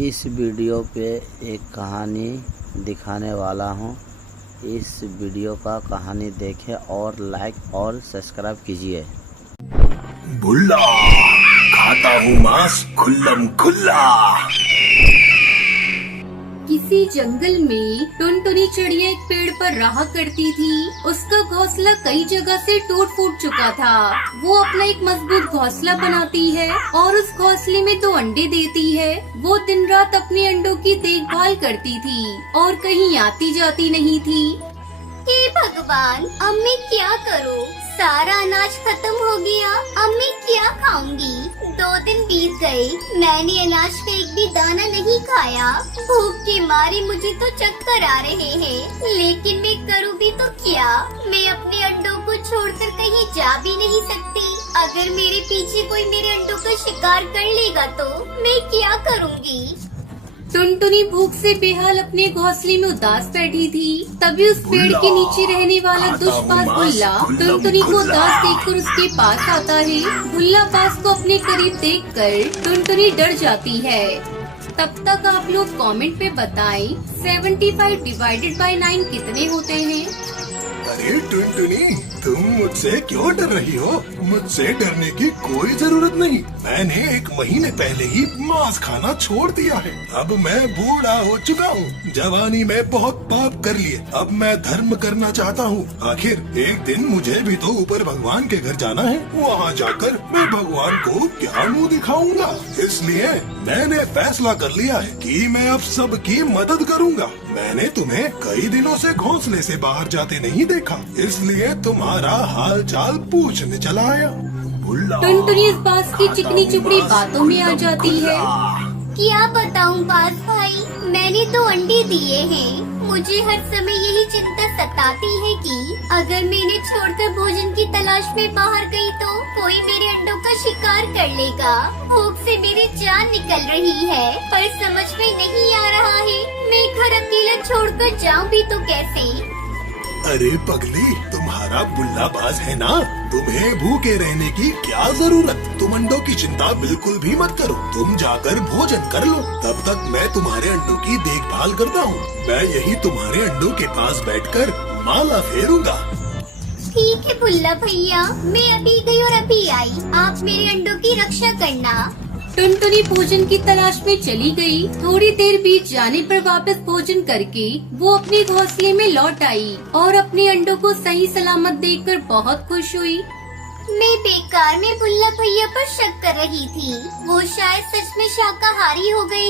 इस वीडियो पे एक कहानी दिखाने वाला हूँ। इस वीडियो का कहानी देखें और लाइक और सब्सक्राइब कीजिए। बुल्ला खाता हूँ मांस खुल्लम खुल्ला। किसी जंगल में टुनटुनी चिड़िया एक पेड़ पर रहा करती थी। उसका घोंसला कई जगह से टूट फूट चुका था। वो अपना एक मजबूत घोंसला बनाती है और उस घोंसले में 2 अंडे देती है। वो दिन रात अपने अंडों की देखभाल करती थी और कहीं आती जाती नहीं थी। हे भगवान, अब मैं क्या करूं? सारा अनाज खत्म हो गया। अब मैं क्या खाऊंगी? 2 दिन बीत गए, मैंने अनाज का एक भी दाना नहीं खाया। भूख के मारे मुझे तो चक्कर आ रहे हैं, लेकिन मैं करूँ भी तो क्या? मैं अपने अंडों को छोड़कर कहीं जा भी नहीं सकती। अगर मेरे पीछे कोई मेरे अंडों का शिकार कर लेगा तो मैं क्या करूँगी? टुनटुनी भूख से बेहाल अपने घोंसले में उदास बैठी थी। तभी उस पेड़ के नीचे रहने वाला दुष्पास भुल्ला टुनटुनी को उदास देखकर उसके पास आता है। भुल्ला बास को अपने करीब देखकर टुनटुनी डर जाती है। तब तक आप लोग कमेंट पे बताएं 75 डिवाइडेड बाय 9 कितने होते हैं। अरे टुनटुनी, तुम मुझसे क्यों डर रही हो? मुझसे डरने की कोई जरूरत नहीं। मैंने 1 महीने पहले ही मांस खाना छोड़ दिया है। अब मैं बूढ़ा हो चुका हूँ। जवानी में बहुत पाप कर लिए। अब मैं धर्म करना चाहता हूँ। आखिर एक दिन मुझे भी तो ऊपर भगवान के घर जाना है। वहाँ जाकर मैं भगवान को क्या मुँह दिखाऊंगा। इसलिए मैंने फैसला कर लिया है कि मैं अब सबकी मदद करूँगा। मैंने तुम्हें कई दिनों से घोंसले से बाहर जाते नहीं देखा, इसलिए तुम्हारा हाल चाल पूछने चला आया। टुनटुनी इस बास की चिकनी चुपड़ी बातों में आ जाती है। क्या बताऊं बास भाई, मैंने 2 अंडे दिए हैं। मुझे हर समय यही चिंता सताती है कि अगर मैंने छोड़कर भोजन की तलाश में बाहर गई तो कोई मेरे अंडों का शिकार कर लेगा। भूख से मेरी जान निकल रही है, पर समझ में नहीं आ रहा है मैं घर अकेला छोड़कर जाऊं भी तो कैसे। अरे पगली, तुम्हारा बुल्ला बाज है ना, तुम्हें भूखे रहने की क्या जरूरत। तुम अंडों की चिंता बिल्कुल भी मत करो। तुम जाकर भोजन कर लो। तब तक मैं तुम्हारे अंडों की देखभाल करता हूँ। मैं यही तुम्हारे अंडों के पास बैठकर माला फेरूंगा। ठीक है भुल्ला भैया, मैं अभी गई और अभी आई। आप मेरे अंडों की रक्षा करना। टुनटुनी भोजन की तलाश में चली गई। थोड़ी देर बीत जाने पर वापस भोजन करके वो अपने घोंसले में लौट आई और अपने अंडों को सही सलामत देखकर बहुत खुश हुई। मैं बेकार में भुल्ला भैया पर शक कर रही थी। वो शायद सच में शाकाहारी हो गए।